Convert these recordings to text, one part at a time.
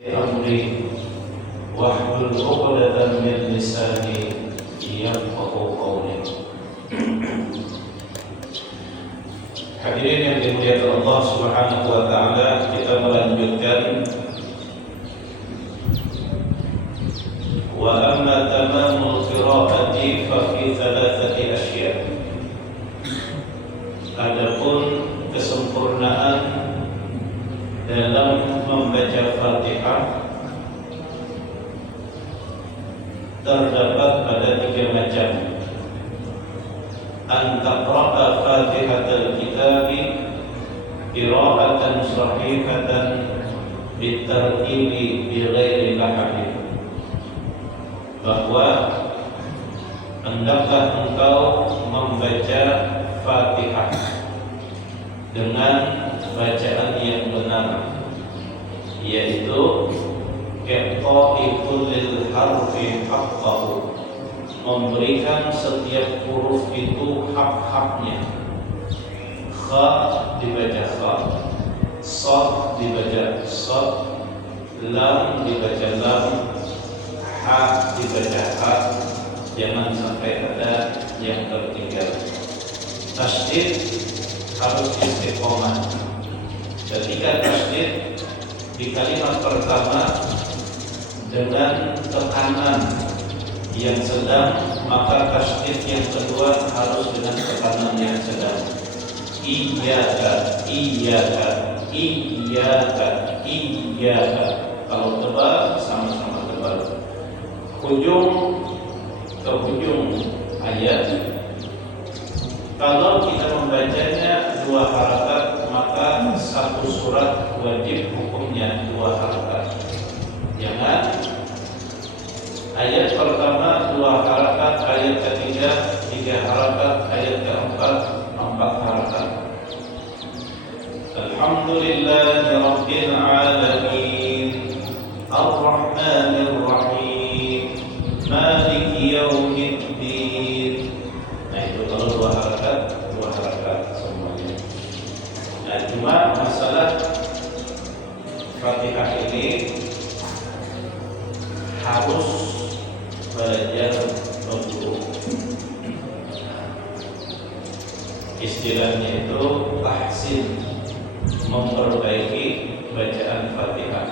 أمري واحلل عقدة من لساني yafqahu qawli. Hadirin yang dimuliakan Allah Subhanahu wa taala, kita melanjutkan wa amma tamamul qiraati fa fi thalathati asya'. Adapun kesempurnaan dalam membaca Fatihah terdapat pada tiga macam. An taqra'a Fatihatal Kitabi qira'atan sahihatan bitartibi bighairi lahadin, bahwa hendaklah engkau membaca Fatihah dengan bacaan yang benar, yaitu i'ta'i kullil harfi haqqahu, memberikan setiap huruf itu hak-haknya. Kha dibaca kha, sad dibaca sad, lam dibaca lam, ha dibaca ha, jangan sampai ada yang tertinggal. Tasydid harus istiqomah. Ketika tasydid di kalimat pertama dengan tekanan yang sedang, maka tasydid yang kedua harus dengan tekanan yang sedang. Iyyaka, iyyaka, iyyaka, iyyaka. Kalau tebal sama-sama tebal. Hujung ke hujung ayat. Kalau kita membacanya dua harakat, maka satu surat wajib hukumnya dua harakat. Jangan ayat pertama dua harakat, ayat ketiga tiga harakat, ayat keempat empat harakat. Alhamdulillahi Rabbil Alamin, Ar-Rahmanir Rahim, Maliki Yawmiddin. Nah itu kalau dua harakat semuanya. Nah cuma masalah Fatihah ini harus belajar berguru. Istilahnya itu tahsin, memperbaiki bacaan Fatihah.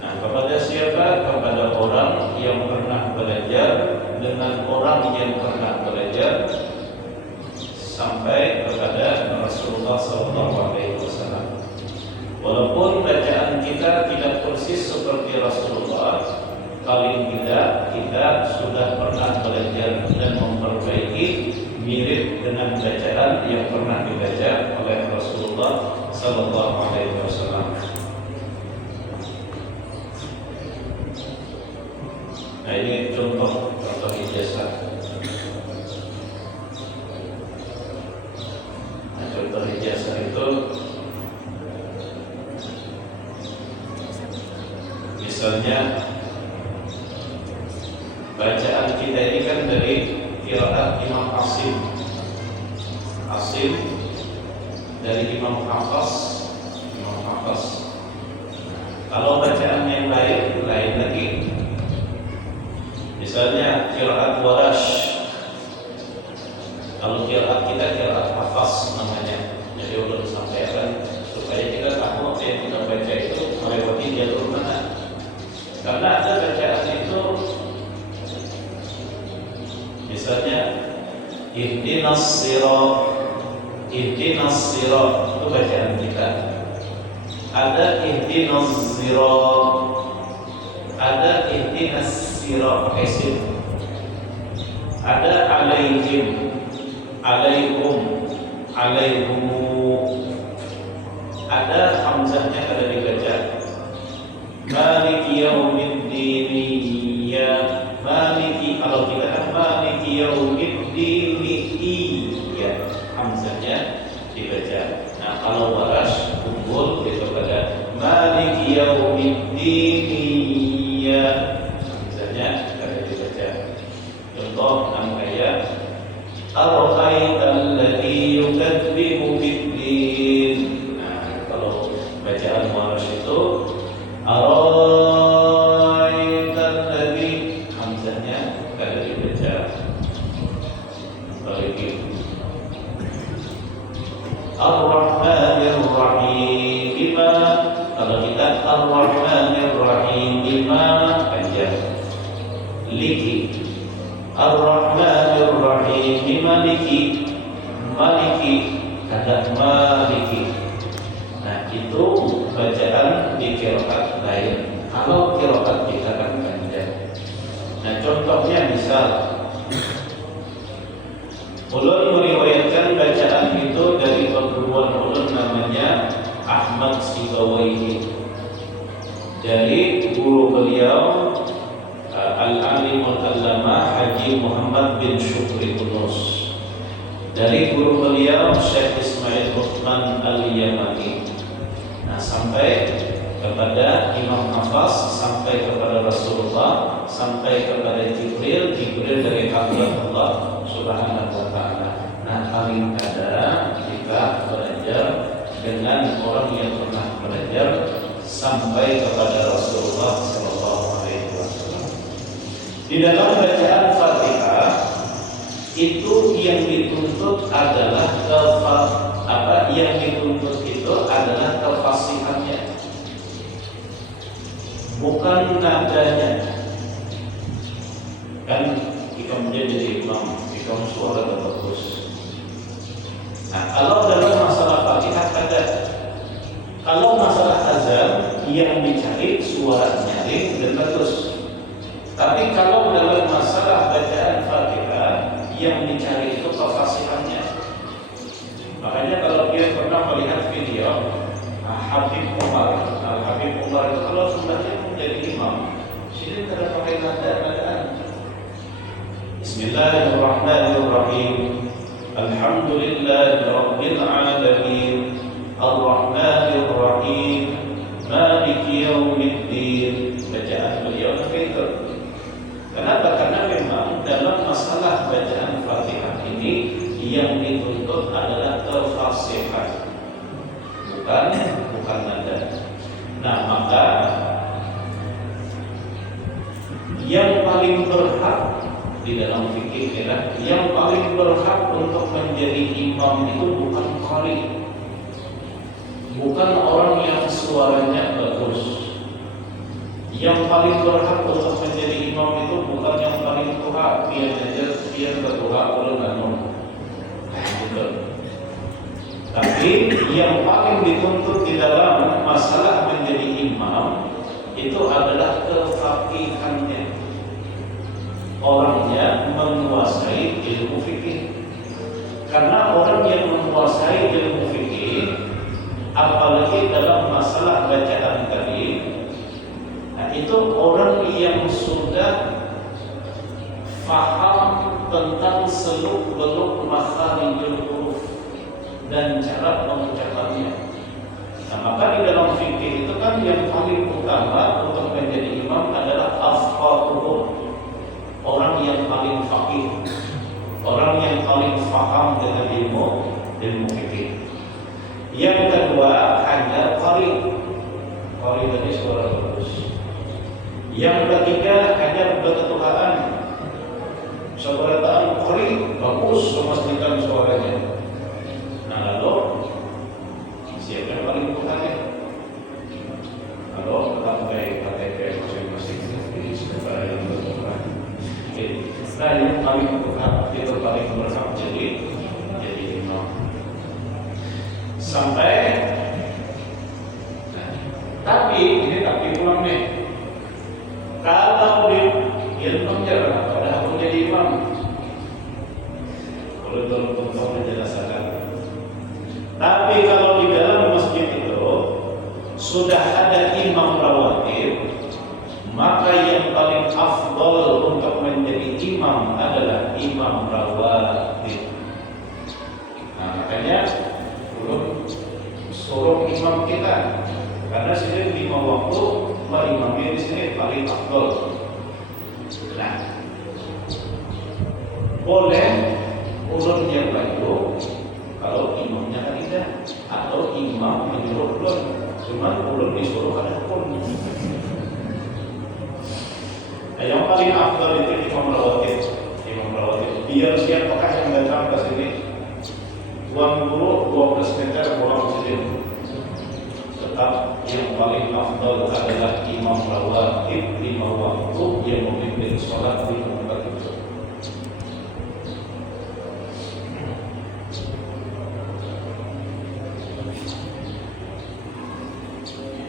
Nah, kepada siapa? Kepada orang yang pernah belajar dengan orang yang pernah belajar, sampai kepada Rasulullah SAW. Walaupun bacaan kita tidak persis seperti Rasulullah, paling tidak kita sudah pernah belajar dan memperbaiki mirip dengan bacaan yang pernah dibaca oleh Rasulullah SAW. Nah ini contoh ijazah. Nah, contoh ijazah itu misalnya bacaan kita ini kan dari qiraat Imam Asim dari Imam Hafaz. Kalau bacaan yang lain lagi. Misalnya qiraat Warash. Kalau qiraat kita qiraat Hafaz namanya. Jadi ulun sampaikan supaya kita tahu yang kita baca itu melewati jalur mana. Karena ada bacaan itu misalnya ihdinas sirat, itu bacaan kita. Ada ihdinas sirat, ada ihdinas sirat pakai sin. Ada alaihim, alaikum, alaihumu. Ada hamzahnya kada dibaca. Maliki yaumiddin, ya maliki, kalau kita kan maliki yaumiddin, ya hamzahnya dibaca. Nah kalau Warash unggul itu pada maliki yaumiddin, ya hamzahnya kada dibaca. Contoh ayat ar-ra'aital ladzi yukadzibu biddin. Nah kalau bacaan Warash itu ar Ar-Rahmanir-Rahim lima panjang. Liki. Ar-Rahmanir-Rahim Maliki. Maliki ada Maliki. Nah itu bacaan di qiraat lain. Kalau qiraat kita kan panjang. Nah contohnya misal ulun meriwayatkan bacaan itu dari perguruan ulun namanya Ahmad Sibawaihi, dari guru beliau Al-Alimul Allamah Haji Muhammad bin Syukri Yunus, dari guru beliau Syekh Ismail Uthman Al-Yamani. Nah sampai kepada Imam Hafaz, sampai kepada Rasulullah, sampai kepada Jibril dari Allah Subhanahu wa ta'ala. Nah paling kadang kita belajar dengan orang yang pernah belajar sampai kepada Rasulullah Sallallahu Alaihi Wasallam. Di dalam bacaan Fatihah itu yang dituntut adalah kefasihannya, bukan nadanya. Kan kita menjadi imam, kita suara bagus. Nah, kalau dalam masalah Fatihah ada, kalau masalah azan yang dicari suara nyaring dan bagus. Tapi kalau dalam masalah bacaan Fatihah yang dicari itu kefasihannya. Makanya kalau dia pernah melihat video Habib Umar itu kalau sunnahnya menjadi imam, sini tidak pakai nada-nadaan. Bismillahirrahmanirrahim. Alhamdulillahirabbil alamin. Ar-Rahmanir-Rahim. Maliki yaumiddin. Bacaan beliau begitu. Kenapa? Karena memang dalam masalah bacaan Fatihah ini yang dituntut adalah kefasihan, bukan nada. Nah, maka yang paling berhak di dalam fikih adalah yang paling berhak untuk menjadi imam itu bukan qari, bukan orang yang suaranya bagus. Yang paling berhak untuk menjadi imam itu bukan yang paling tua, biar berdoa oleh kanun. Tapi yang paling dituntut di dalam masalah menjadi imam itu adalah kefaqihannya. Orangnya menguasai ilmu fikih. Karena orang yang menguasai ilmu fikih, apalagi dalam masalah bacaan tadi, itu orang yang sudah faham tentang seluk-beluk makharijul huruf dan cara mengucapkannya. Nah, maka di dalam fikih itu kan yang paling utama untuk menjadi imam adalah afqahuhum, orang yang paling faqih, orang yang paling faham dengan ilmu fikih. Yang kedua hanya qari dari suara bagus. Yang ketiga hanya berketuhaan, seberataan qari bagus memastikan suaranya. Nah lalu siapa yang paling utama? Kalau pakai masing-masing ini siapa yang berketuhaan? Nah yang paling utama itu paling berhak jadi imam. Sampai tapi pulang nih. Kalau dia penjara pada menjadi imam, kalau dalam contohnya jelaskan. Tapi kalau di dalam masjid itu sudah ada imam rawatib, maka yang paling afdal untuk menjadi imam adalah imam rawatib. Nah, makanya belum suruh imam kita, karena sini 5 waktu imamnya di sini paling afdal. Nah, boleh ulun yang bantu kalau imamnya kan tidak, atau imam menyuruh ulun, cuma ulun disuruh ada hukum. Nah, yang paling afdal itu imam rawatib. Biar siapakah yang datang ke sini, tuan guru 12 meter pulang ke sini. tetap yang paling afdal adalah imam rawatib 5 waktu yang memimpin sholat di tempat itu.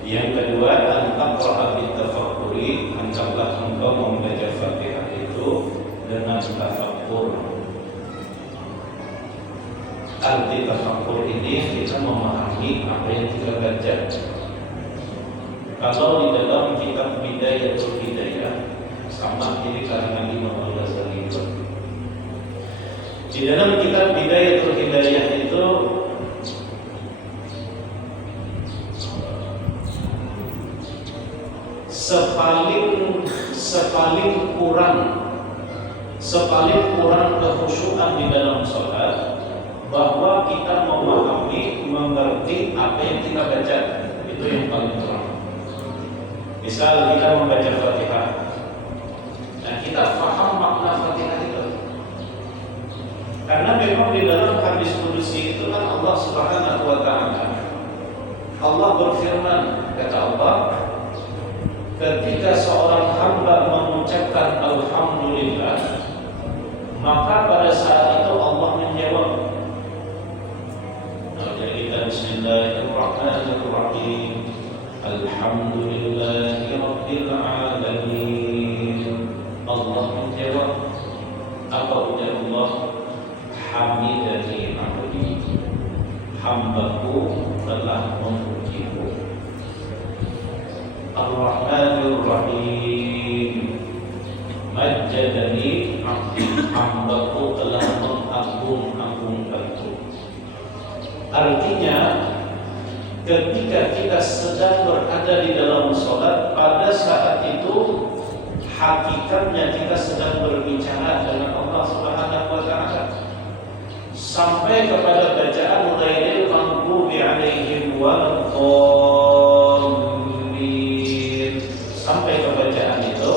Yang kedua, an-taqra'a bit-tafakkuri, hendaklah engkau membaca Fatihah itu dengan tafakkur. Arti tafakkur ini kita memahami apa yang kita baca. Kalau di dalam kitab Bidayatul Hidayah, sama ini karangan Imam Al-Ghazali itu. Di dalam kitab Bidayatul Hidayah itu sepaling kurang kekhusyuan di dalam sholat, bahwa kita memahami, mengerti apa yang kita baca, itu yang paling kurang. Misal kita membaca Fatihah, nah kita faham makna Fatihah itu, karena memang di dalam hadis qudsi itu kan Allah Subhanahu wa Ta'ala, Allah berfirman, kata Allah, ketika seorang hamba mengucapkan Alhamdulillah, maka pada saat itu Allah menjawab. Jadi kita Bismillahirrahmanirrahim, Alhamdulillahi Rabbil Alamin. Allah menjawab, apa ujar Allah? Hamidani abdi, hambaku telah memujiku. Ar-Rahmanir-Rahim, majjadani abdi, hambaku telah mengagung-agungkanku. Artinya, ketika kita sedang berada di dalam sholat, pada saat itu hakikatnya kita sedang berbicara dengan Allah Subhanahu wa Ta'ala, sampai kepada bacaan ghairil maghdubi 'alaihim waladdallin. Sampai ke bacaan itu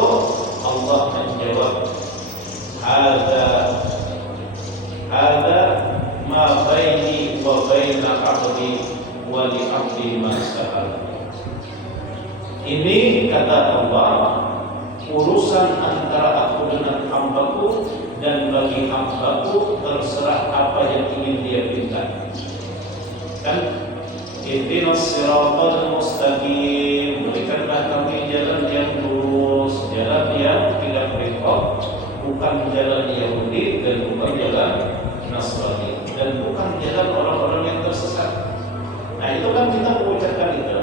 Allah menjawab, Hadza ma baini wa baina 'abdi wa li 'abdi ma sa'al. Ini kata Allah, urusan antara aku dengan hambaku, dan bagi hambaku terserah apa yang ingin dia minta. Kan? Ihdinas siratal mustaqim, berikanlah kami jalan yang lurus, jalan yang tidak berikop, bukan jalan Yahudi dan bukan jalan Nasrani, dan bukan jalan orang-orang yang tersesat. Nah itu kan kita mengucapkan itu.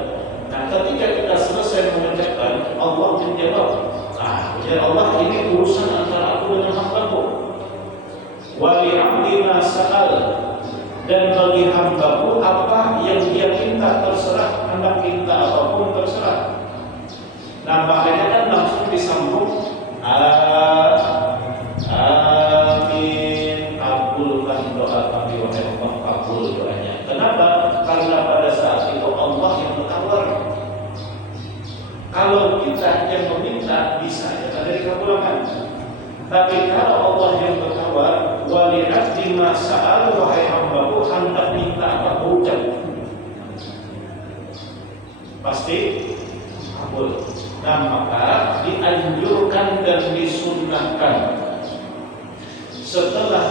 Nah ketika kita selesai mengucapkan, Allah menjawab, ujar Allah, ini urusan antara aku dengan hambaku. Wa li 'abdi ma sa'al, dan bagi hambaku apa yang dia minta terserah, hendak minta apapun terserah. Nah makanya kan langsung disambung, amin, kabulkan doa kami wahai Allah, kabul doanya. Kenapa? Karena pada saat itu Allah yang bertawar. Kalau kita yang meminta, bisa aja ada dikabulkan. Tapi kalau Allah yang bertawar, wa li 'abdi ma sa'al, wahai hambaku hendak minta apa ucap, pasti kabul. Nah maka dianjurkan dan disunnahkan setelah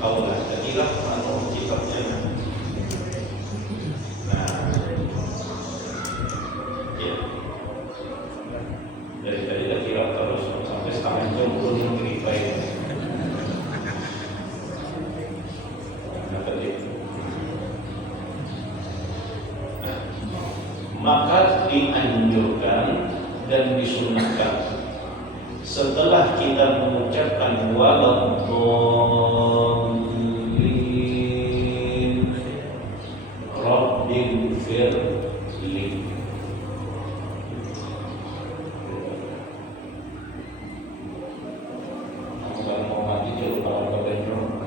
kaulah jadilah atau kitabnya. Nah, ya. Dari tadi dah kira terus sampai setengah jam belum cerita ini. Nah, tadi. Nah, maka dianjurkan dan disunnahkan setelah kita mengucapkan waladdallin, Rabbighfir li. Kalau mau mati jauh kalau ke bedroom.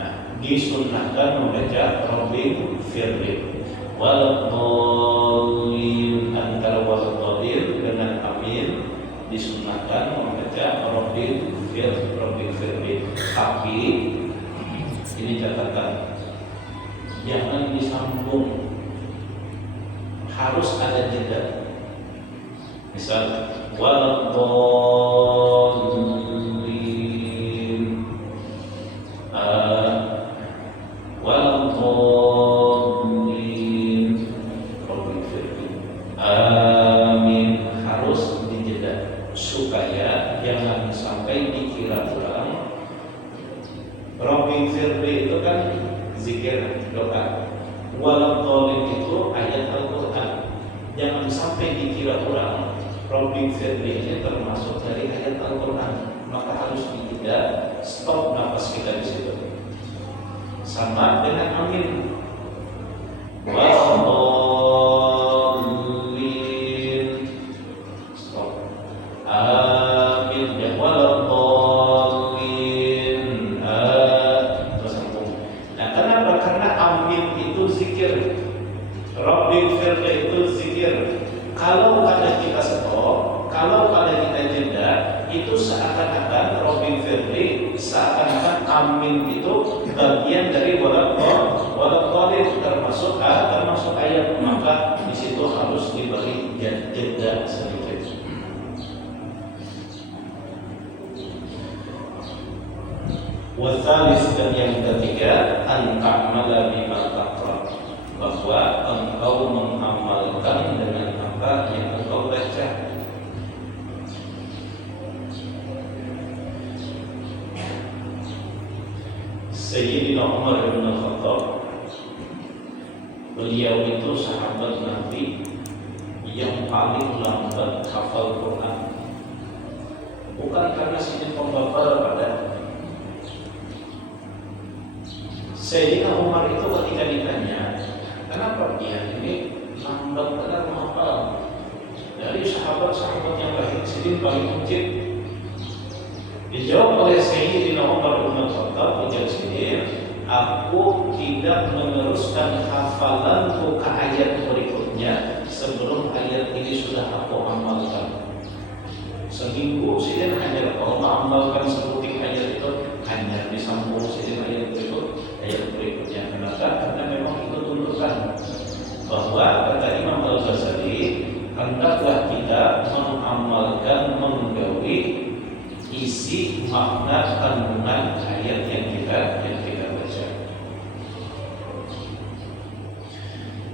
Nah, disunnahkan membaca Rabbighfir li. Waladdallin, antara waladdallin dengan amin disunnahkan membaca Rabbil firli. Tapi ini catatan, jangan disambung, harus ada jeda. Misal waladhdallin, waladhdallin, Rabbil firli, amin, harus dijeda supaya jangan sampai dikira ulang. Rabbil firli itu kan zikir, doa. Waladhdallin itu ayat Al-Quran. Jangan sampai dikira ulang Rabbil firli ini termasuk dari ayat Al-Quran, maka harus dijeda, stop nafas kita di situ. Sama dengan amin. Waladhdallin, stop. Amin ya waladhdallin, tersambung. Nah, kenapa? Karena amin itu zikir, Rabbil firli itu zikir. Kalau pada kita stop, kalau pada kita jeda, itu seakan-akan Rabbil firli, seakan-akan amin itu bagian dari waladhdallin, termasuk ayat, maka di situ harus diberi jeda sedikit. Wasalis, dan yang ketiga, anta'mala bima taqra, bahwa engkau mengamalkan dengan apa yang engkau baca. Sayyidina Umar bin Khattab, beliau itu sahabat Nabi yang paling lambat hafal Quran. Bukan karena sini pembapar pada Sayyidina Umar itu ketika ditanya, kenapa dia ini lambat benar menghafal? Dari sahabat-sahabat yang lain, Sidin paling ucip. Dijawab oleh Sayyidina Umar bin Khattab, ujar Sidin, aku tidak meneruskan hafalanku ke ayat berikutnya sebelum ayat ini sudah aku amalkan. Seminggu Sidin hanya kalau mengamalkan sebuting ayat itu, hanya disambung Sidin ayat berikutnya. Kenapa? Karena memang itu tuntutan bahwa kata Imam Al-Ghazali, hendaklah kita mengamalkan, menggawi isi makna kandungan ayat yang kita baca.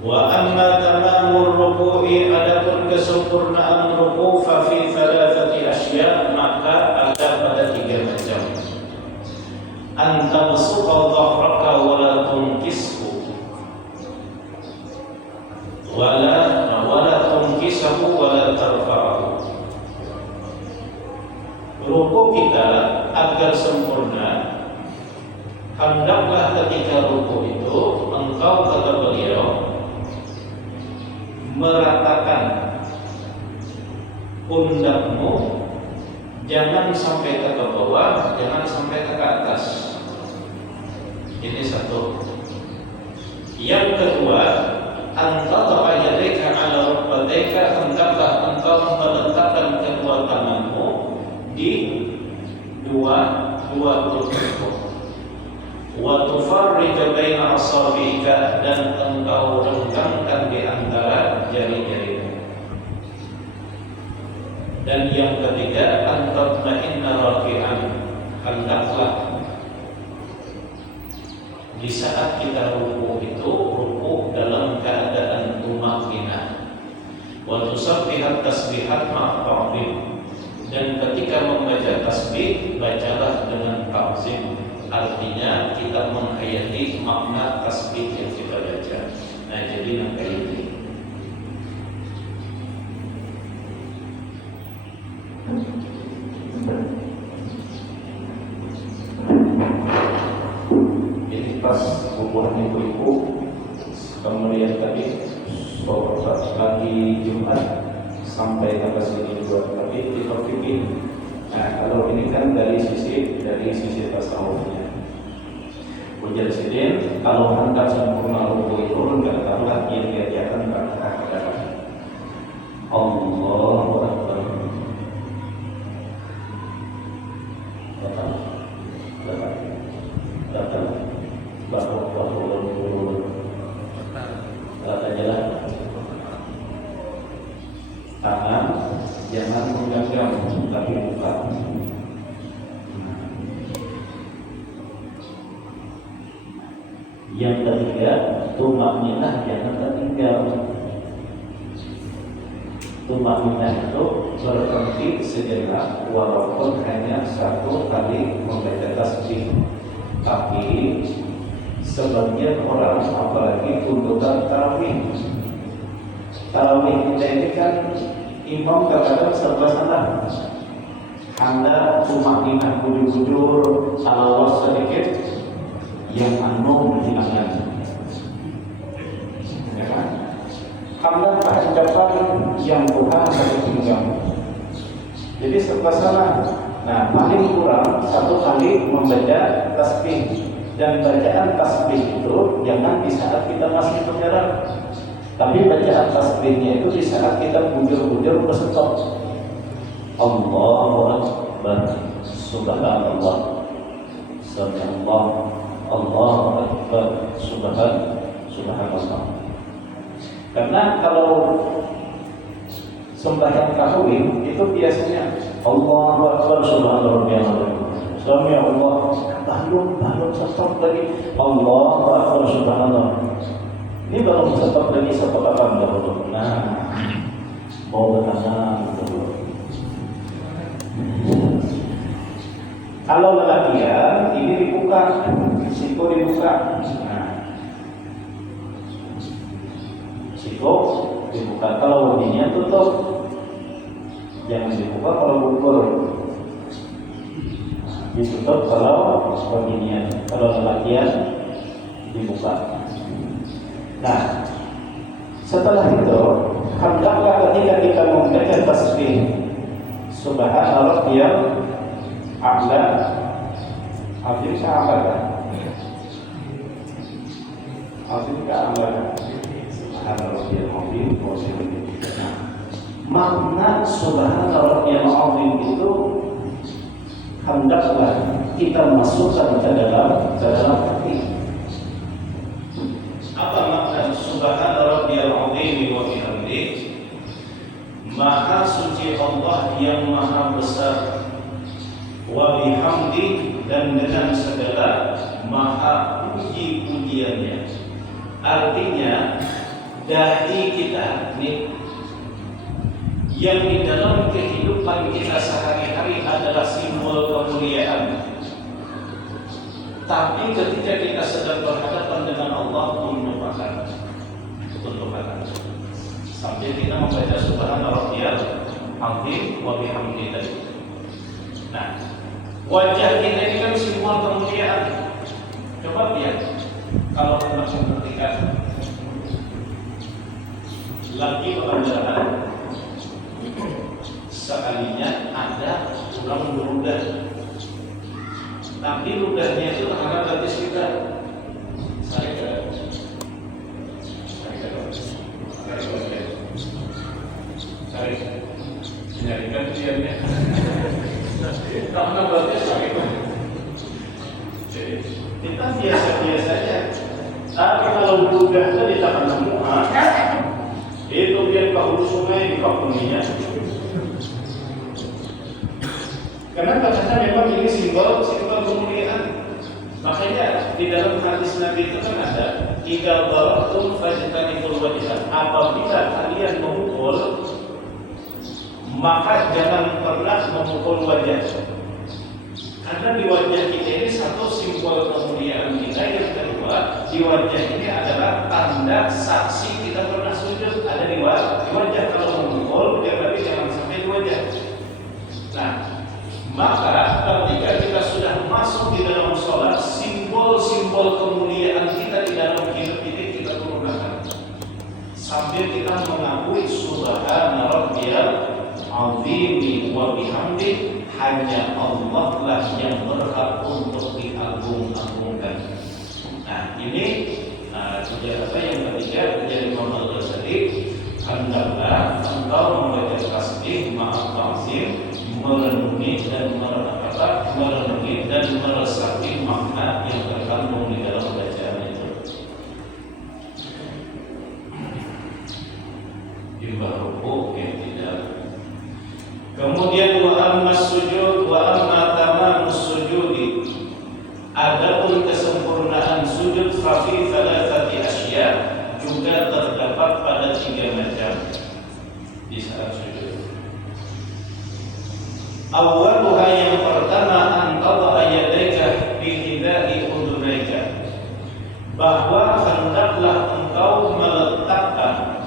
Wa amma tamamur ruku'i, adapun kesempurnaan ruku' fa fi thalathati asya', maka ada pada 3 macam. Anta masuqa dhahraka wa la tunkishu wa la tunkisahu wa la tarfa'ahu. Ruku kita agar sempurna, hendaklah ketika ruku itu engkau, kata beliau, meratakan pundakmu, jangan sampai ke bawah, jangan sampai ke atas. Ini satu. Yang kedua, antara yadayka ala rukbataika, hendaklah engkau meletakkan kedua tanganmu di dua lutut. Wa tufarrij baina asabi'ika, dan engkau renggangkan di antara jari-jarimu. Dan yang ketiga, antatma'inna raki'an, hendaklah di saat kita ruku itu ruku dalam keadaan tumakninah. Wa tusabbihat tasbihat ma'ta'zim, dan ketika membaca tasbih bacalah dengan ta'zim, artinya kita menghayati makna tasbih yang kita baca. Nah, jadi nangka ini pas bukuan ibu-ibu kemudian tadi sholat pagi Jumat sampai tanggal sini buat tadi diperfikir. Nah, kalau ini kan dari sisi tasawufnya. Ujar Sidin, kalau hendak sempurna ruku itu enggak tahulah yang diajarkan pada Allahu Akbar. Yang ketiga, tumakninah jangan tertinggal. Tumakninah itu berhenti sejenak walaupun hanya 1 kali membaca tasbih. Tapi sebagian orang, apalagi tuntutan tarawih kita ini kan imam kadang-kadang serba salah. Anda tumakninah bujur-bujur salawat sedikit, yang anu hilangan, ya kan? Anda ucapan yang Tuhan bertinggal, jadi serba salah. Nah, paling kurang 1 kali membaca tasbih, dan bacaan tasbih itu jangan di saat kita masih berjalan, tapi bacaan tasbihnya itu di saat kita bujur-bujur berstop. Allahu Akbar, Subhanallah, Subhanallah, Allahu Akbar, Subhanallah. Karena kalau sembahyang tarawih itu biasanya Allahu Akbar, Subhanallah, Sami Allah, belum stop lagi, Allahu Akbar, Subhanallah. Ini baru stop lagi, stop apa dahulu. Nah, mau tenang dulu. Kalau latihan ini dibuka, siku dibuka. Nah, siku dibuka. Kalau begini tutup, jangan dibuka kalau bubur. Ditutup kalau begini. Kalau latihan dibuka. Nah, setelah itu, hendaklah ketika kita membaca tasbih Subhanallah yang a'la, azim ka'ala, Subhanallah yang azim. Makna Subhanallah yang azim itu hendaklah kita masukkan ke dalam hati. Apa makna Subhanallah yang azim wa bihamdihi? Maha suci Allah yang maha besar, wa bihamdi, dan dengan segala maha puji-pujiannya. Artinya dahi kita nih, yang di dalam kehidupan kita sehari-hari adalah simbol kemuliaan. Tapi ketika kita sedang berhadapan dengan Allah, tunduk akan. Sampai kita membaca Subhanallah azim wa bihamdi tadi. Nah, wajah kita ini kan simbol kemuliaan. Coba lihat, kalau kita memperhatikan lagi perjalanan, sekalinya ada tulang ludah, tapi ludahnya itu terhadap betis kita. Menyarikan diamnya karena betis sakit. Kita biasa-biasanya, tapi kalau ludahnya di tangan semua, itu biar ke hulu sungai di kampungnya. Karena bacanya memang ini simbol kemuliaan. Makanya di dalam hadis Nabi itu kan ada, idza darabtum fajtanibul wajha. Apabila kalian memukul, maka jangan pernah memukul wajah. Karena di wajah kita ini satu simbol kemuliaan kita, yang kedua di wajah ini adalah tanda saksi kita pernah sujud. Ada di wajah. Kalau memukul, jangan sampai di wajah. Nah, maka ketika kita sudah masuk di dalam sholat, simbol-simbol kemuliaan kita di dalam hidup ini kita gunakan sambil kita mengakui Subhana Rabbiyal Azim wa bihamdi, hanya Allah lah yang berhak untuk diagung-agungkan. Nah, ini apa yang ketiga menjadi modal tersebut. Hendaklah engkau membaca tasbih ma'a ta'zim, merenungi dan meresapi makna yang terkandung di dalam bacaan itu. Imbah rukuk yang tidak. Kemudian wa amma sujud wa amma tamamus sujudi. Adapun kesempurnaan sujud khafi thalathati asya juga terdapat pada 3 macam di saat sujud. Awwaluha yang pertama antadha yadaika bi hidai udunaika, bahwa hendaklah engkau meletakkan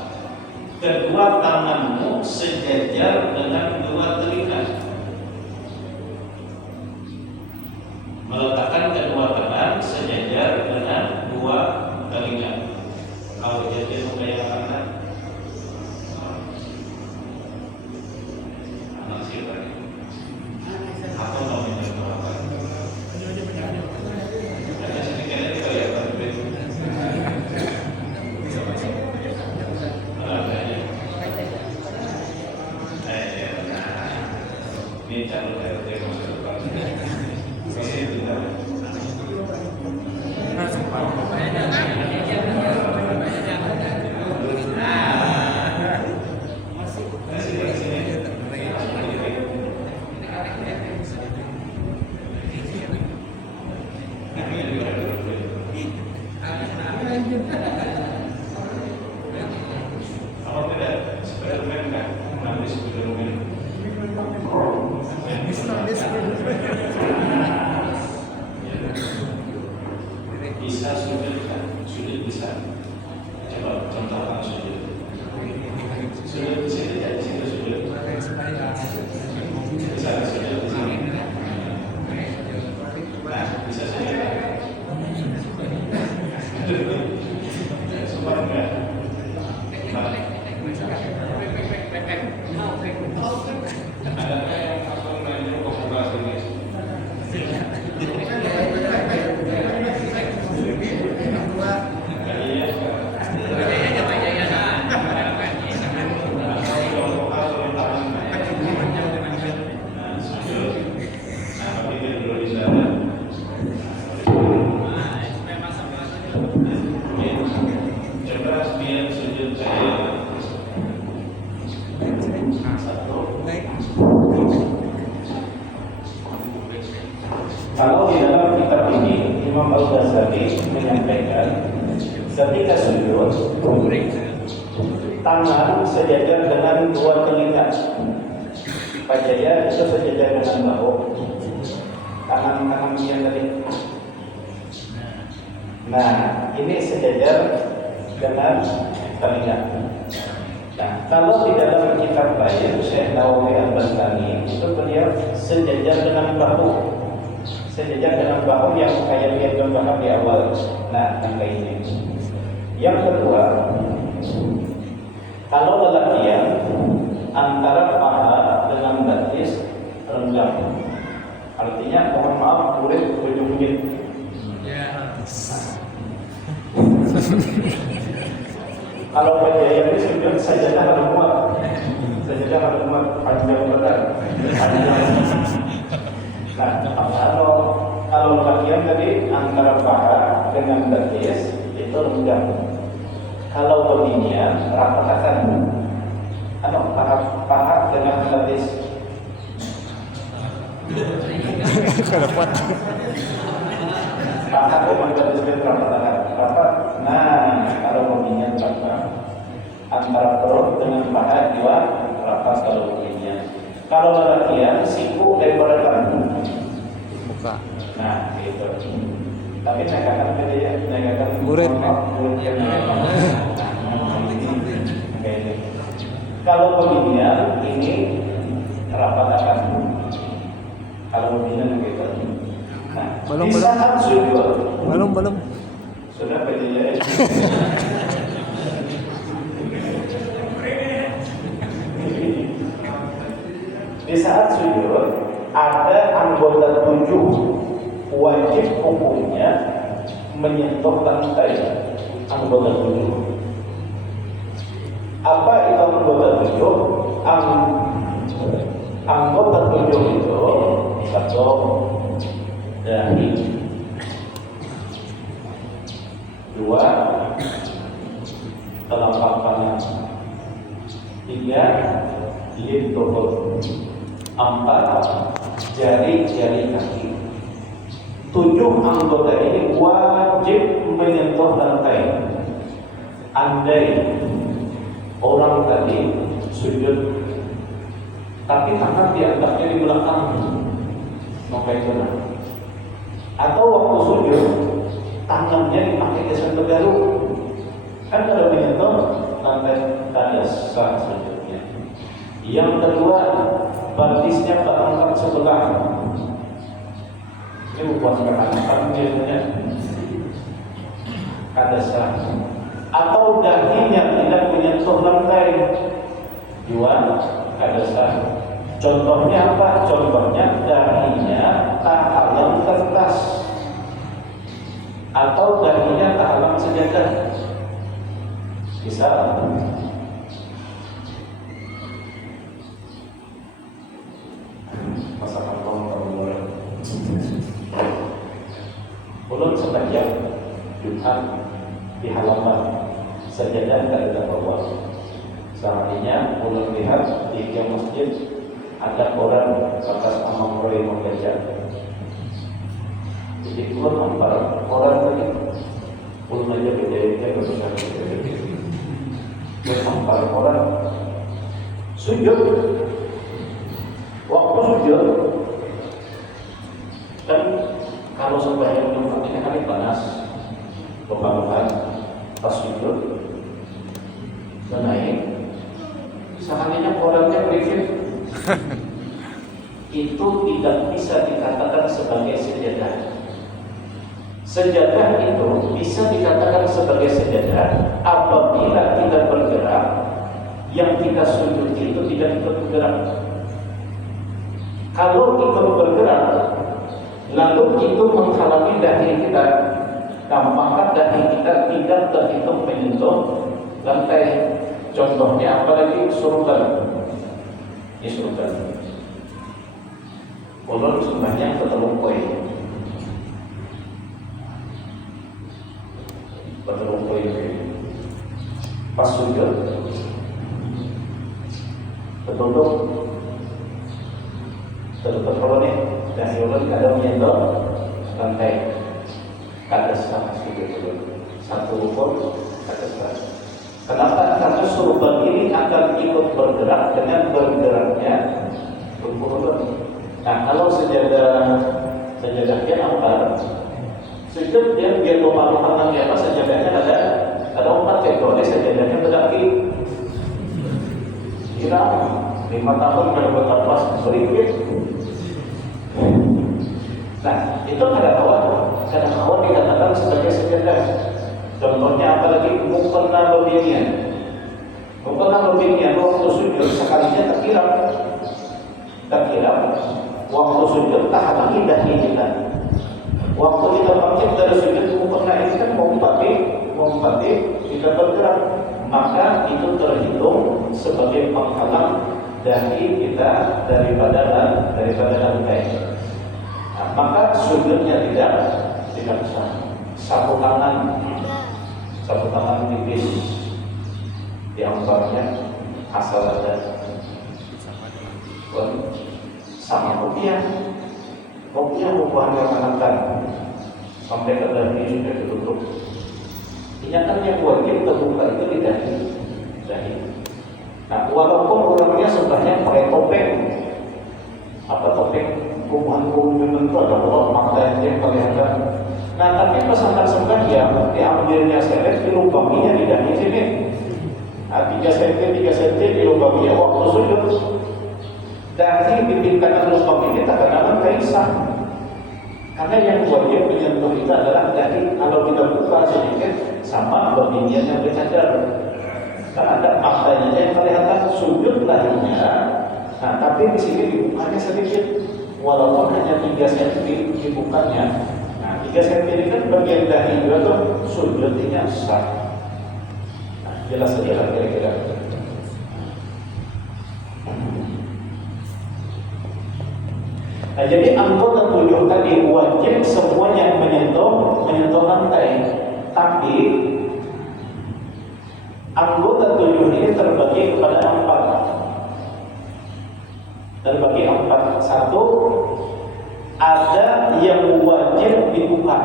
kedua tanganmu sejajar dengan 2 telinga. Meletakkan kedua tangan sejajar dengan 2 telinga. Kalau jadi membayangkan anak siapa? Aku mau minta berapa? Ada sedikit lagi kelihatan. Ini calon RT masa depan. Ini benar. Bisa sujud kan? Sujud bisa. Coba contohkan sujud. Sujud di sini ya, di situ sujud. Bisa sujud di sini. Nah, bisa sujud. Sempat enggak? Ada yang apa namanya komunikasi ini? Kalau di dalam kitab ini Imam Al-Ghazali menyampaikan ketika sujud tangan sejajar dengan 2 telinga, pajaya itu sejajar dengan bahu, tangan yang tadi. Nah, ini sejajar dengan telinga. Nah, kalau di dalam kitab lain Syekh Nawawi Al-Bastami itu beliau sejajar dengan bahu. Sejajar dengan bahu yang kayak dia gambarkan di awal. Nah, yang kayak ini. Yang kedua, kalau lelakian antara paha dengan batis renggang. Artinya, mohon maaf, kulit ujung-ujung. Kalau pajaya ini sudah sajadah harus muat. Sajadah harus muat panjang benar. Nah, kalau bagian tadi antara paha dengan batis itu renggang. Kalau beginian rapatakan. Paha dengan batis. Kenapa? Paha dengan batis rapatakan. Rapat. Nah, kalau beginian rapat. Antara perut dengan paha juga rapat kalau beginian. Kalau lelakian, siku daripada tangan. Buka. Nah, gitu. Tapi negakan beda ya, negakan murid. Kalau beginian, ini rapatakan. Kalau beginian gitu. Nah, belum, di saat sujud. Belum. Sudah beda ya. Di saat sujud ada anggota tubuh wajib hukumnya menyentuh lantai. Anggota tubuh. Apa itu anggota tubuh? Anggota tubuh itu satu dahi, dua telapak tangan, tiga lid tuhur, 4 jari-jari kaki. 7 anggota ini wajib menyentuh lantai. Andai orang tadi sujud, tapi tangan dianggapnya di belakang, maka itu atau waktu sujud tangannya dipakai geser bergaruk, kan ada menyentuh lantai tadi sah sujudnya. Yang kedua, batisnya terangkat sebelah. Ini buat sekarang biasanya ada sah. Atau dahinya tidak menyentuh lantai, dua ada sah. Contohnya apa? Contohnya dahinya tak halang kertas atau dahinya tak halang sejadah. Bisa masakan boleh. Ulun sebanyak Jumat di halaman sajadah tak ada bawa. Seandainya ulun lihat di tiap masjid ada orang atas amam roy membaca. Jadi ulun hampar orang lagi, ulun aja beda-beda berusaha. Ulun hampar orang sujud. Waktu sujud kan kalau sembahyang Jumat ini hari panas, pembangunan pas sujud naik, seandainya orangnya privat itu tidak bisa dikatakan sebagai sejadah. Sejadah itu bisa dikatakan sebagai sejadah apabila kita bergerak, yang kita sujud itu tidak ikut bergerak. Kalau ikut bergerak, lalu itu menghalangi dahi kita, maka dahi kita tidak terhitung menyentuh lantai. Contohnya apalagi surutan. Ini surutan. Ulun sembahyang bertelung poin. Bertelung poin. Pas sujud, bertunduk. Betul-betul nih, dahi ulun kadang menyentuh lantai. Kada sah sujud ulun. Satu rukun kada sah. Kenapa? Karena suruban ini akan ikut bergerak dengan bergeraknya rukun. Nah, kalau sejadahnya apa? Sujud dia biar pemahaman apa sejadahnya ada 4 ekor, sejadahnya berdaki. Kira 5 tahun berbuat pas berikut. Nah, itu kada kawan dikatakan sebagai sejadah. Contohnya apalagi mukena bebinian. Mukena bebinian waktu sujud sekalinya terkilap. Waktu sujud tak halangi dahi kita. Waktu kita bangkit dari sujud, mukena ini kan mengumpati kita bergerak, maka itu terhitung sebagai penghalang dahi kita daripada lantai. Nah, maka sujudnya tidak sah. Sapu tangan tipis diamparnya asal ada sama kopiah bukan mengatakan sampai ke dahi sudah ditutup. Ingatkan yang wajib terbuka itu di dahi. Nah, walaupun orangnya sebenarnya pakai topeng, apa topeng kubuhan itu ada makna yang kelihatan. Nah, tapi pesankan sembahyang diambilnya seret dilubanginya di dahi sini. Nah, 3 cm dilubanginya waktu sujud. Dahi dipintakan lubang ini tak kenal kaisah. Karena yang wajib menyentuh itu adalah dahi. Kalau kita buka sedikit sama bagian yang bercadar. Kan ada maknanya yang kelihatan sujud dahinya. Nah, tapi di sini dibukanya sedikit. Walaupun hanya 3 cm dibukanya. 3 cm ini kan bagian dahi juga tuh sujudnya sah. Nah, jelas saja lah kira-kira. Nah, jadi anggota 7 tadi wajib semuanya menyentuh lantai. Tapi anggota 7 ini terbagi kepada 4. Terbagi 4. 1, ada yang wajib dibuka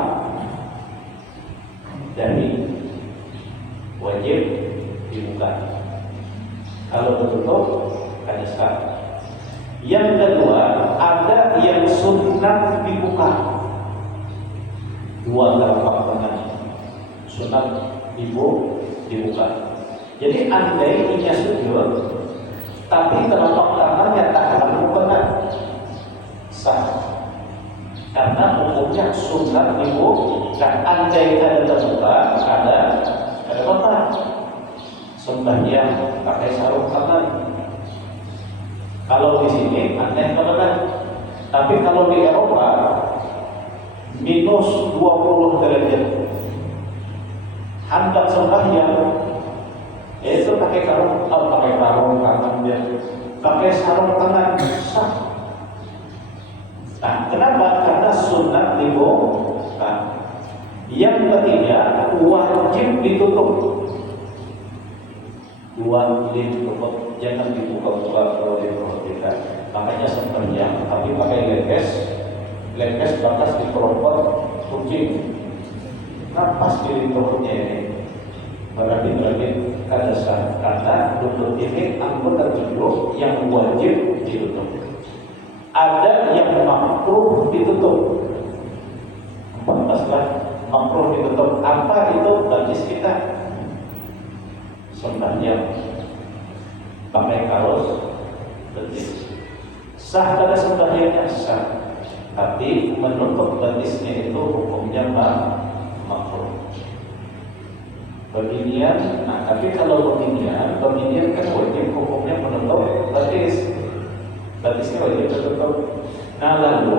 dari wajib dibuka. Kalau tertutup kan sah. Yang kedua, ada yang sunnah dibuka. Dua telapak tangan sunnah dibuka. Jadi andai inya sujud, tapi telapak tangannya tak mukena, sah. Karena hukumnya sunnah dibuka. Andai ada terbuka, ada kotak. Sembahyang pakai sarung tangan. Kalau di sini aneh banget. Tapi kalau di Eropa minus 20 derajat, hendak sembahyang itu pakai sarung tangan dia, pakai sarung tangan sah. Nah, kenapa? Karena sunnah dibuka. Yang ketiga, wajib ditutup. Wajib ditutup, jangan dibuka-buka kalau diperhatikan. Makanya sembahyang tapi pakai lekes batas di perokok kucing. Napas di perutnya ini. Berarti kada sah. Karena lutut ini anggota tubuh yang wajib ditutup. Ada yang makruh ditutup. 14 makruh ditutup. Apa itu batis kita? Sembahyang pakai kaos betis. Sah pada sembahyangnya sah. Tapi menutup batisnya itu hukumnya makruh. Beginian, nah tapi kalau beginian kan wajib hukumnya menutup batis. Batisnya wajib tertutup. Nah lalu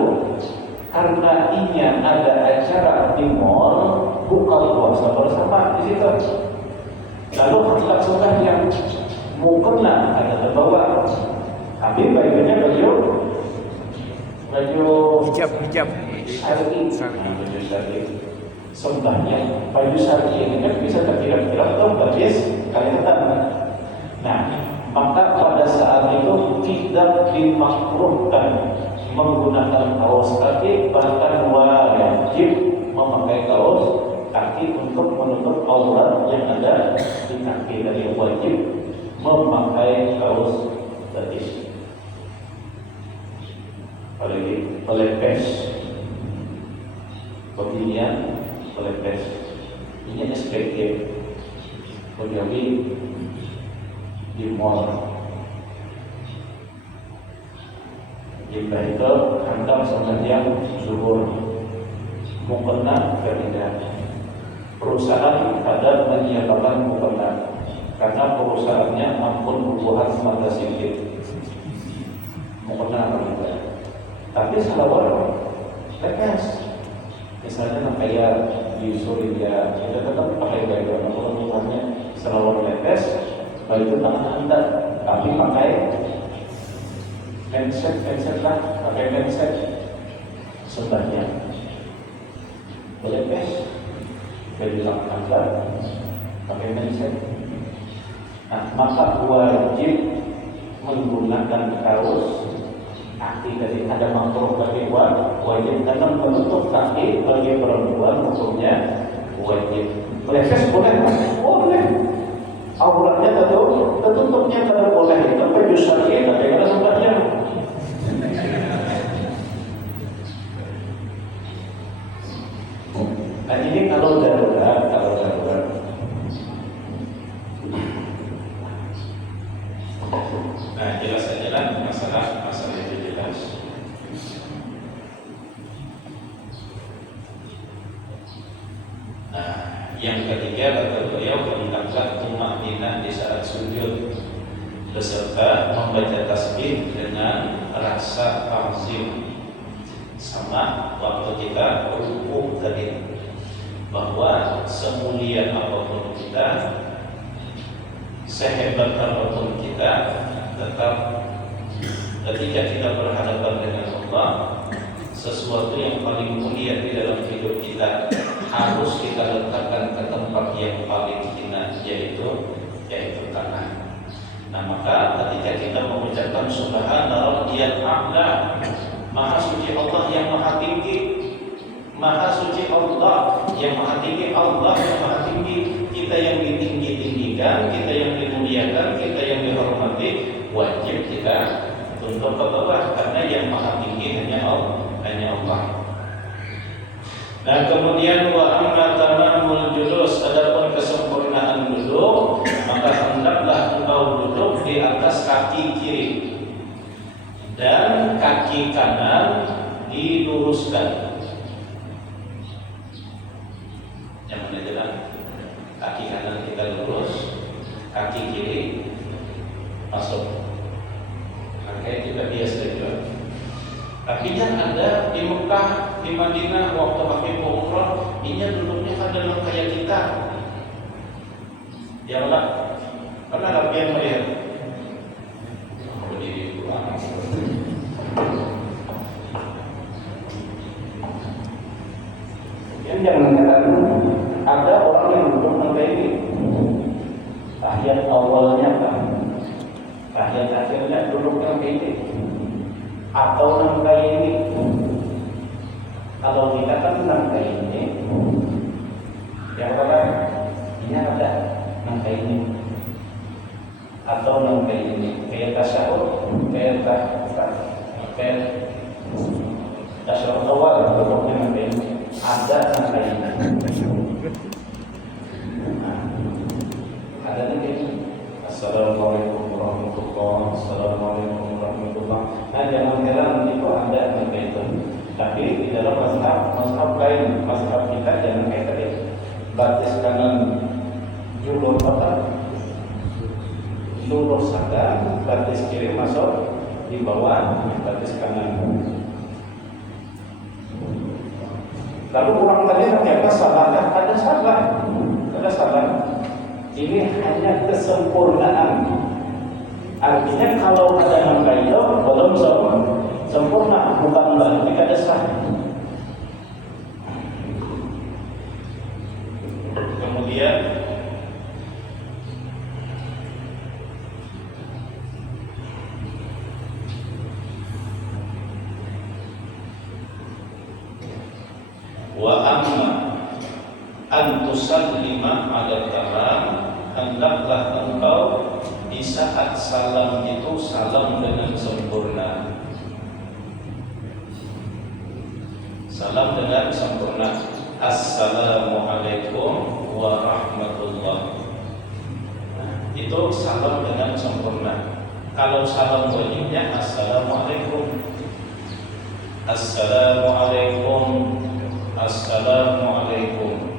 karena inya ada acara di mall, buka puasa bersama di situ. Lalu hendak sembahyang mukena ada terbawa. Tapi bajunya baju hijab syar'i. Nah, baju syar'i. Sembahyang baju syar'i ini kan bisa terkira-kira atau baris kelihatan. Nah, maka pada saat itu tidak dimakruhkan menggunakan kaos kaki, bahkan wajib memakai kaos kaki untuk menutup aurat yang ada di kaki. Dari wajib memakai kaos betis. Oleh pes beginian, oleh pes ini SPG Kojawi di mall. Jika itu hendak sembahyang zuhur mukena tidak, perusahaan ada menyatakan mukena karena perusahaannya ampun hubungan mata sipit mukena tidak. Tapi salawat lekas, misalnya kayak di Suriah kita tetap pakai gaya namanya salawat lekas, baik itu tangan anda, tapi pakai mindset lah, pakai mindset sembahyang boleh pes, baju anda pakai mindset. Nah, maka wajib menggunakan kaos kaki. Dari ada makruh bagi wajib karena menutup kaki bagi perempuan hukumnya wajib. Lekas boleh, auratnya tertutupnya tidak boleh. Tapi justru kita bagaimana sembahyang? Nah ini kalau darurat. Nah jelas saja lah masalah itu jelas. Nah yang ketiga kata beliau meningkatkan tumakninah di saat sujud beserta membaca tasbih dengan rasa ta'zim. Sama waktu kita rukuk tadi, bahwa semulia apapun kita, sehebat apapun kita, tetap ketika kita berhadapan dengan Allah, sesuatu yang paling mulia di dalam hidup kita harus kita letakkan ke tempat yang paling hina, yaitu tanah. Nah maka ketika kita mengucapkan Subhana Rabbiyal A'la, Maha suci Allah yang maha tinggi. Maha suci Allah yang maha tinggi, Allah yang maha tinggi. Kita yang ditinggi-tinggikan, kita yang dimuliakan, kita yang dihormati, wajib kita tunduk ke bawah karena yang maha tinggi hanya Allah. Nah, kemudian wa amma tamamul julus, adapun kesempurnaan duduk, maka hendaklah engkau duduk di atas kaki kiri dan kaki kanan diluruskan. Yang mana jalan? Kaki kanan kita lurus, kaki kiri masuk. Makanya kita biasa juga. Tapi kan ada di Mekah, di Madinah waktu pakai umrah, ini duduknya adalah kayak kita. Ya Allah, pernah tapi yang melihat berdiri pulang. Yang jangan katakan ada orang yang duduk sampai ini. Tahiyat awalnya apa? Tahiyat akhirnya duduk sampai ini. Atau sampai ini. Kalau kita kan sampai ini, yang lain ini ada sampai ini. Atau sampai ini. Kayak tasyahud, kayak tasyahud awal duduknya sampai ini. Ada sampai ini. Ada nanti. Assalamualaikum warahmatullahi wabarakatuh. Assalamualaikum warahmatullahi wabarakatuh. Nah, jangan heran itu ada sampai itu. Tapi di dalam mazhab lain, mazhab kita jangan kayak tadi. Batis kanan julur apa? Lurus sadar, batis kiri masuk di bawah batis kanan. Lalu orang tadi ternyata salahkah? Ada salah. Ini hanya kesempurnaan. Artinya kalau ada nampak itu belum sempurna, bukan berarti ada sah. Kemudian wa amma an tusallima ala tamam, hendaklah engkau di saat salam itu salam dengan sempurna. Salam dengan sempurna. Assalamualaikum warahmatullahi. Itu salam dengan sempurna. Kalau salam wajibnya assalamualaikum. Assalamualaikum. Assalamualaikum.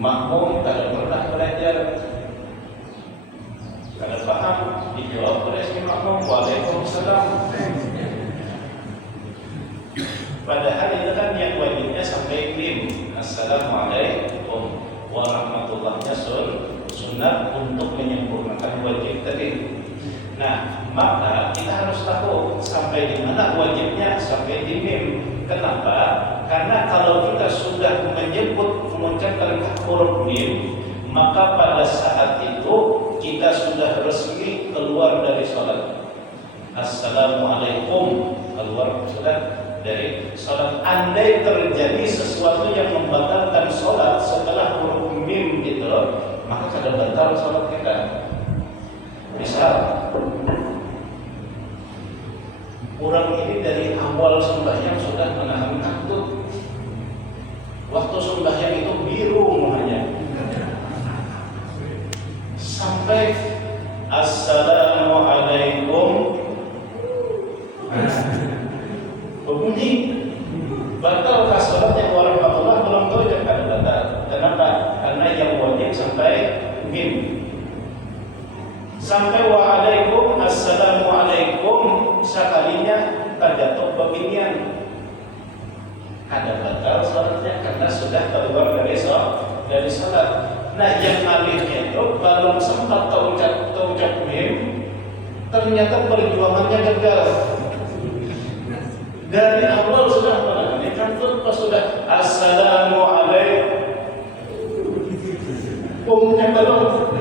Makmum kalau pernah belajar, kalau paham, dijawab oleh si makmum, waalaikumsalam. Padahal itu kan yang wajibnya sampai mim. Assalamualaikum warahmatullahnya sunnah untuk menyempurnakan wajib tadi. Nah, maka kita harus tahu sampai di mana wajibnya, sampai di mim. Kenapa? Karena kalau kita sudah mengucapkan huruf mim, maka pada saat itu kita sudah resmi keluar dari sholat. Assalamualaikum, keluar sudah dari sholat. Andai terjadi sesuatu yang membatalkan sholat setelah huruf mim itu, maka kada batal sholat kita. Misal orang ini dari awal sembahyang sudah menahan kantuk. Waktu sembahyang itu biru muhanya. Sampai assalamualaikum berbunyi, batal sholatnya warahmatullah, belum tahu jangan batal. Kenapa? Karena yang wajib sampai mim. Sampai waalaikum, assalamualaikum sekalinya terjatuh beginian, ada batal sholatnya karena sudah keluar dari sholat. Nah, yang alifnya itu belum sempat terucap mim, ternyata perjuangannya gagal. Dari awal sudah menangani kantor, pas sudah assalamualaikum yang belum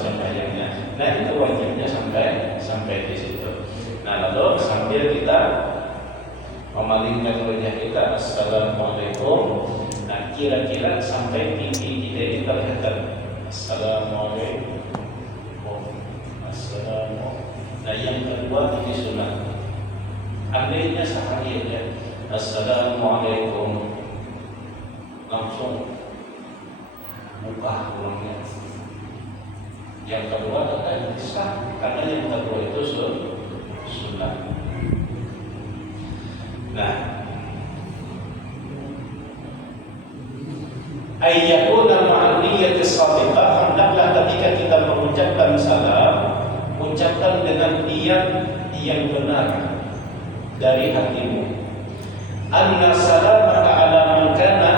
sembahyangnya. Nah, itu wajibnya sampai di situ. Nah, lalu sambil kita kira-kira sampai pipi kita ini terlihat. Assalamualaikum. Nah yang kedua ini sunnah. Andainya sehari aja Assalamualaikum, langsung buka ulangnya. Yang kedua akan bisa, karena yang kedua itu sunnah. Nah, ayyakuna ma'aniyati shadiqah, hendaklah ketika kita mengucapkan salam, ucapkan dengan niat yang benar dari hatimu. Anna salamaka ala man kana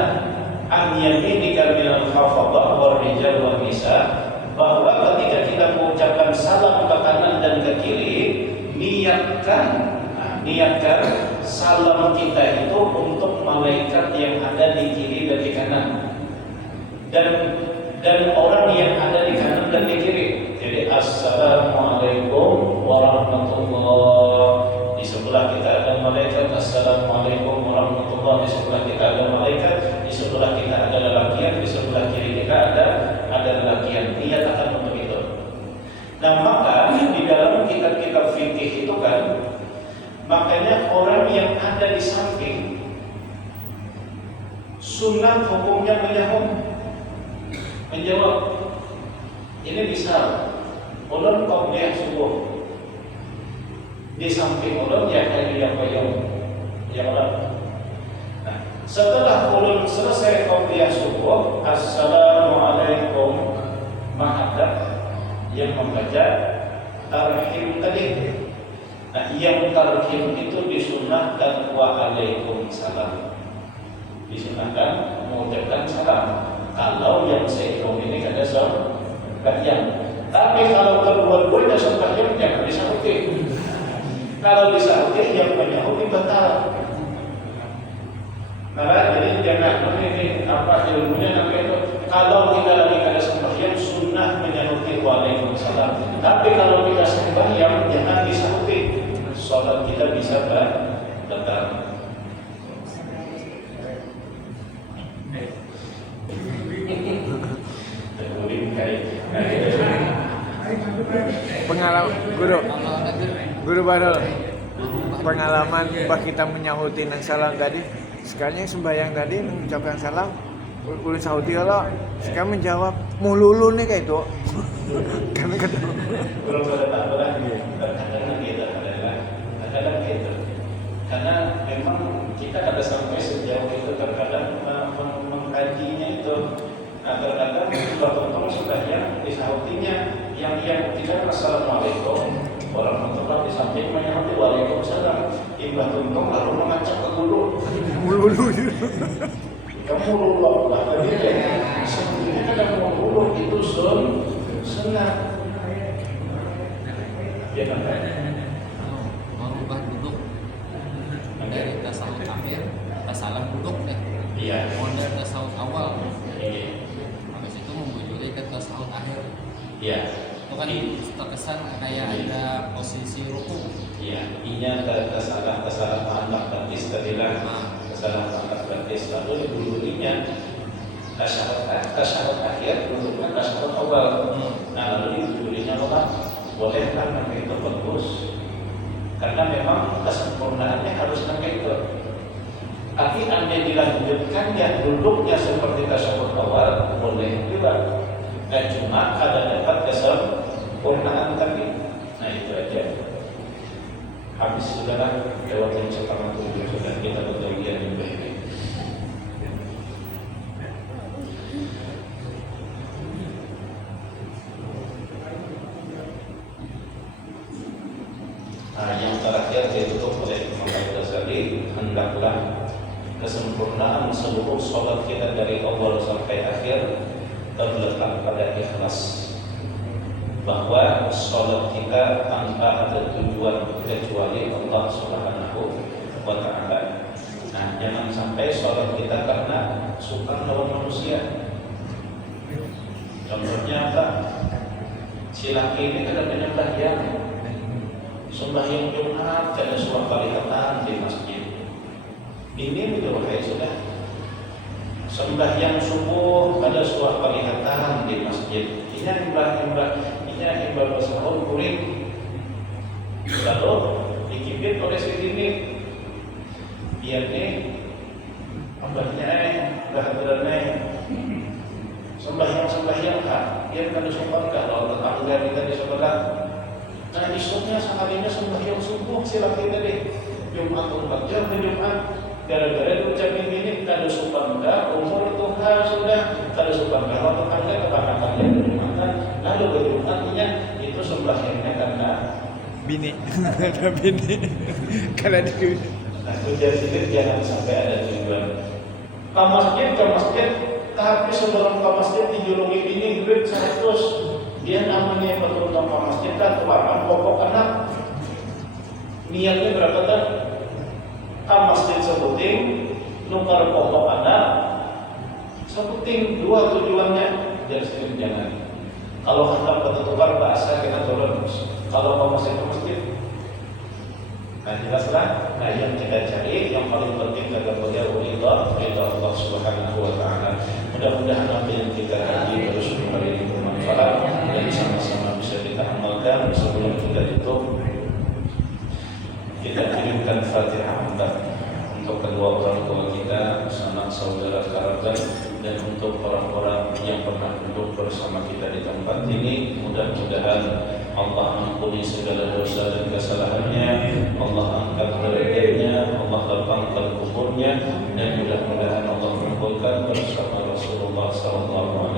an yaminika minal khafadah wal rijal wal nisa, bahwa ketika kita mengucapkan salam ke kanan dan ke kiri, niatkan salam kita itu untuk malaikat yang ada di kiri dan di kanan, dan orang yang ada di kanan dan di kiri. Jadi assalamualaikum warahmatullahi, di sebelah kita ada malaikat. Assalamualaikum warahmatullahi, di sebelah kita ada malaikat. Di sebelah kita ada lelakian, di sebelah kiri kita ada lelakian. Niat akan untuk itu. Nah maka di dalam kitab-kitab fikih itu kan, makanya orang yang ada di samping sunnah hukumnya menjawab. Ini bisa ulun qabliyah subuh di samping ulun ya kayak yang Allah. Nah, setelah ulun selesai qabliyah subuh, assalamualaikum, mahadab yang membaca tarhim tadi. Nah, yang tarhim itu disunahkan waalaikumsalam, disunahkan mengucapkan salam. Kalau yang seikhrom ini kada sembahyang, tapi kalau kedua-duanya sembahyang jangan disauti. Kalau disauti yang menyauti batal. Nah, jadi jangan ini apa ilmunya namanya itu. Kalau kita lagi kada sembahyang, sunnah menyauti waalaikumsalam. Tapi kalau kita sembahyang jangan disauti. Salat kita bisa batal. Pengalaman guru baru pengalaman bah kita menyahuti nang salam tadi, sekarang sembahyang tadi mengucapkan salam ulun sahuti kalau sekarang menjawab mululu nih kayak itu karena ketemu kadang gitu, karena memang kita kada sampai sejauh itu terkadang mengkajinya itu. Nah, terkadang bertonton sudah yang disahutinya yang tidak assalamualaikum warahmatullahi, di samping menyahut waalaikumsalam, imbah tuntung lalu mengacak ke gulu kamu luluk lah tadi ya. Sebenarnya kadang mau luluk itu sunnah ya kan. Merubah duduk dari tasawuf akhir ke salam duduk deh. Iya. Model tasawuf awal. Iya. Habis itu membujuli ke tasawuf akhir. Iya. Itu kan terkesan kayak ada posisi ruku. Iya. Inya kesalahan anak batis tadilah. Kesalahan anak batis lalu dibululinya tasyahud akhir duduknya tasyahud awal. Nah lalu dibulinya apa? Boleh kan pakai itu bagus. Karena memang kesempurnaannya harus pakai itu. Tapi anda dilanjutkannya duduknya seperti tasyahud awal boleh juga. Dan cuma ada dapat kesempurnaan tadi. Nah itu aja. Habis sudahlah lewat yang setengah tujuh sudah kita berbagian yang baik. Nah, yang terakhir ditutup oleh Imam Al-Ghazali, hendaklah kesempurnaan seluruh sholat kita dari awal sampai akhir terletak pada ikhlas, bahwa sholat kita tanpa ada tujuan kecuali Allah Subhanahu wa Ta'ala. Nah, jangan sampai sholat kita karena suka lawan manusia. Contohnya apa? Si laki ini kadang-kadang sembahyang Jumat kada suah kelihatan di masjid. Ini sudah sudah sembahyang subuh ada suah kelihatan di masjid. Ini imbah bersahur kuring. Lalu dikipit oleh si ini. Iya nih, abahnya kehadirannya sembahyang kah? Dia kan sopan kah? Kalau tetangga kita di sebelah. Nah isuknya seharinya sembahyang subuh silap kita deh. Jumat 4 jam ke Jumat. Gara-gara diucapin ini kada sopan kah? Umur itu sudah kada sopan kah? Kalau tetangga kebanyakannya ke Jumatan. Lalu ke Jumatnya itu sembahyangnya karena bini. Ada bini. Karena di nah, ujian sedikit jangan sampai ada tujuan. Ke masjid, tapi sebelum ke masjid dijulungi ini duit 100. Dia namanya betul ke masjid kan keluaran pokok anak. Niatnya berapa kan? Ke masjid sebuting, nukar pokok anak, sebuting dua tujuannya. Jadi sedikit jangan. Kalau hendak bertukar bahasa kita turun. Kalau ke masjid. Nah jelaslah, nah yang kita cari yang paling penting kata beliau ridha Allah Subhanahu wa taala. Mudah-mudahan apa yang kita kaji terus kembali bermanfaat dan sama-sama bisa kita amalkan. Sebelum kita tutup, kita kirimkan Fatihah untuk kedua orang tua kita, sanak saudara kerabat, dan untuk orang-orang yang pernah duduk bersama kita di tempat ini. Mudah-mudahan Allah ampuni segala dosa dan kesalahannya, Allah angkat derajatnya, Allah lapangkan kuburnya, dan mudah-mudahan Allah kumpulkan bersama Rasulullah SAW.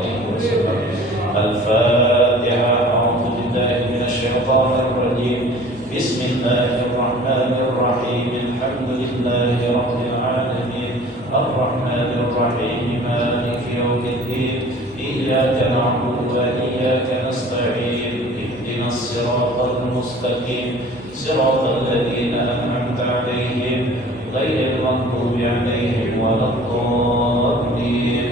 Al-Fatihah. A'udzu billahi minasyaitonir rajim. Bismillahirrahmanirrahim. Alhamdulillahi rabbil alamin. Ar-Rahmanir Rahim. Maliki yaumiddin. Iyyaka na'budu wa iyyaka nasta'in. الصراط المستقيم صراط الذين أنعمت عليهم غير المغضوب عليهم ولا الضالين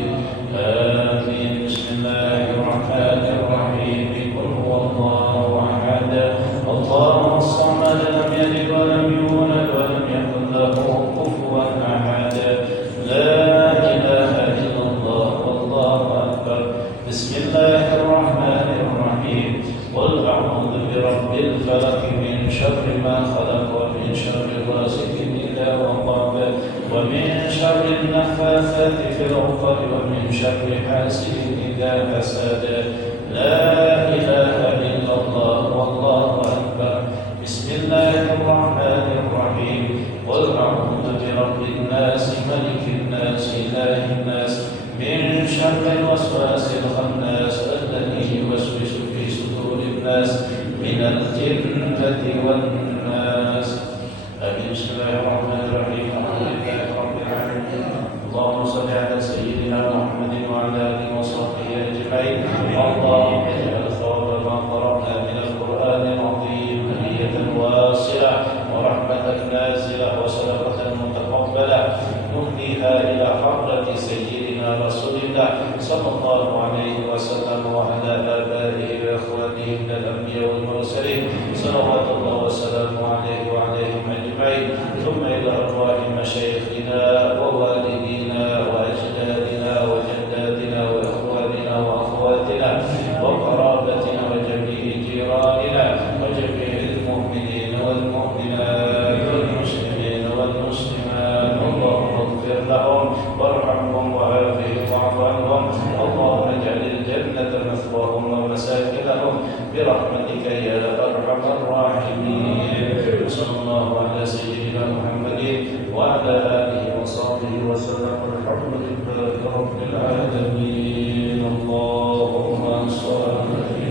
آمين بسم الله الرحمن الرحيم قل هو الله أحد الله الصمد لم يلد ولم يولد ولم يكن له كفوا أحد لا إله إلا الله والله أكبر بسم الله الرحمن الرحيم قل أعوذ برب الفلق من شر ما خلق ومن شر غاسق إذا وقب ومن شر النفاثات في العقد ومن شر حاسد إذا حسد لا إله إلا الله والله أكبر بسم الله الرحمن الرحيم قل أعوذ برب الناس ملك الناس إله الناس من شر الوسواس الخناس الذي يوسوس في صدور الناس من الجنة والناس آمين بسم الله الرحمن الرحيم الحمد لله رب العالمين اللهم صل على سيدنا محمد وعلى آله وصحبه أجمعين اللهم اجعل ثواب ما قرأنا من القرآن العظيم نية واسعة ورحمة نازلة وصدقة متقبلة نهديها إلى حضرة سيدنا رسول الله صلى الله عليه وسلم وعلى آبائه وإخوانه من الأنبياء والمرسلين صلوات الله وسلامه عليه وعليهم أجمعين ثم إلى أرواح مشايخنا ووالدينا وأجدادنا وجداتنا وإخواننا وأخواتنا وقرابتنا وجميع جيراننا وجميع المؤمنين والمؤمنات والمسلمين والمسلمات اللهم اغفر لهم وارحمهم وعافهم واعف عنهم اللهم اجعل الجنة مثواهم ومساكنهم برحمتك يا أرحم الراحمين صلى الله على سيدنا محمد وعلى آله وصحبه وسلم الحمد لله رب العالمين.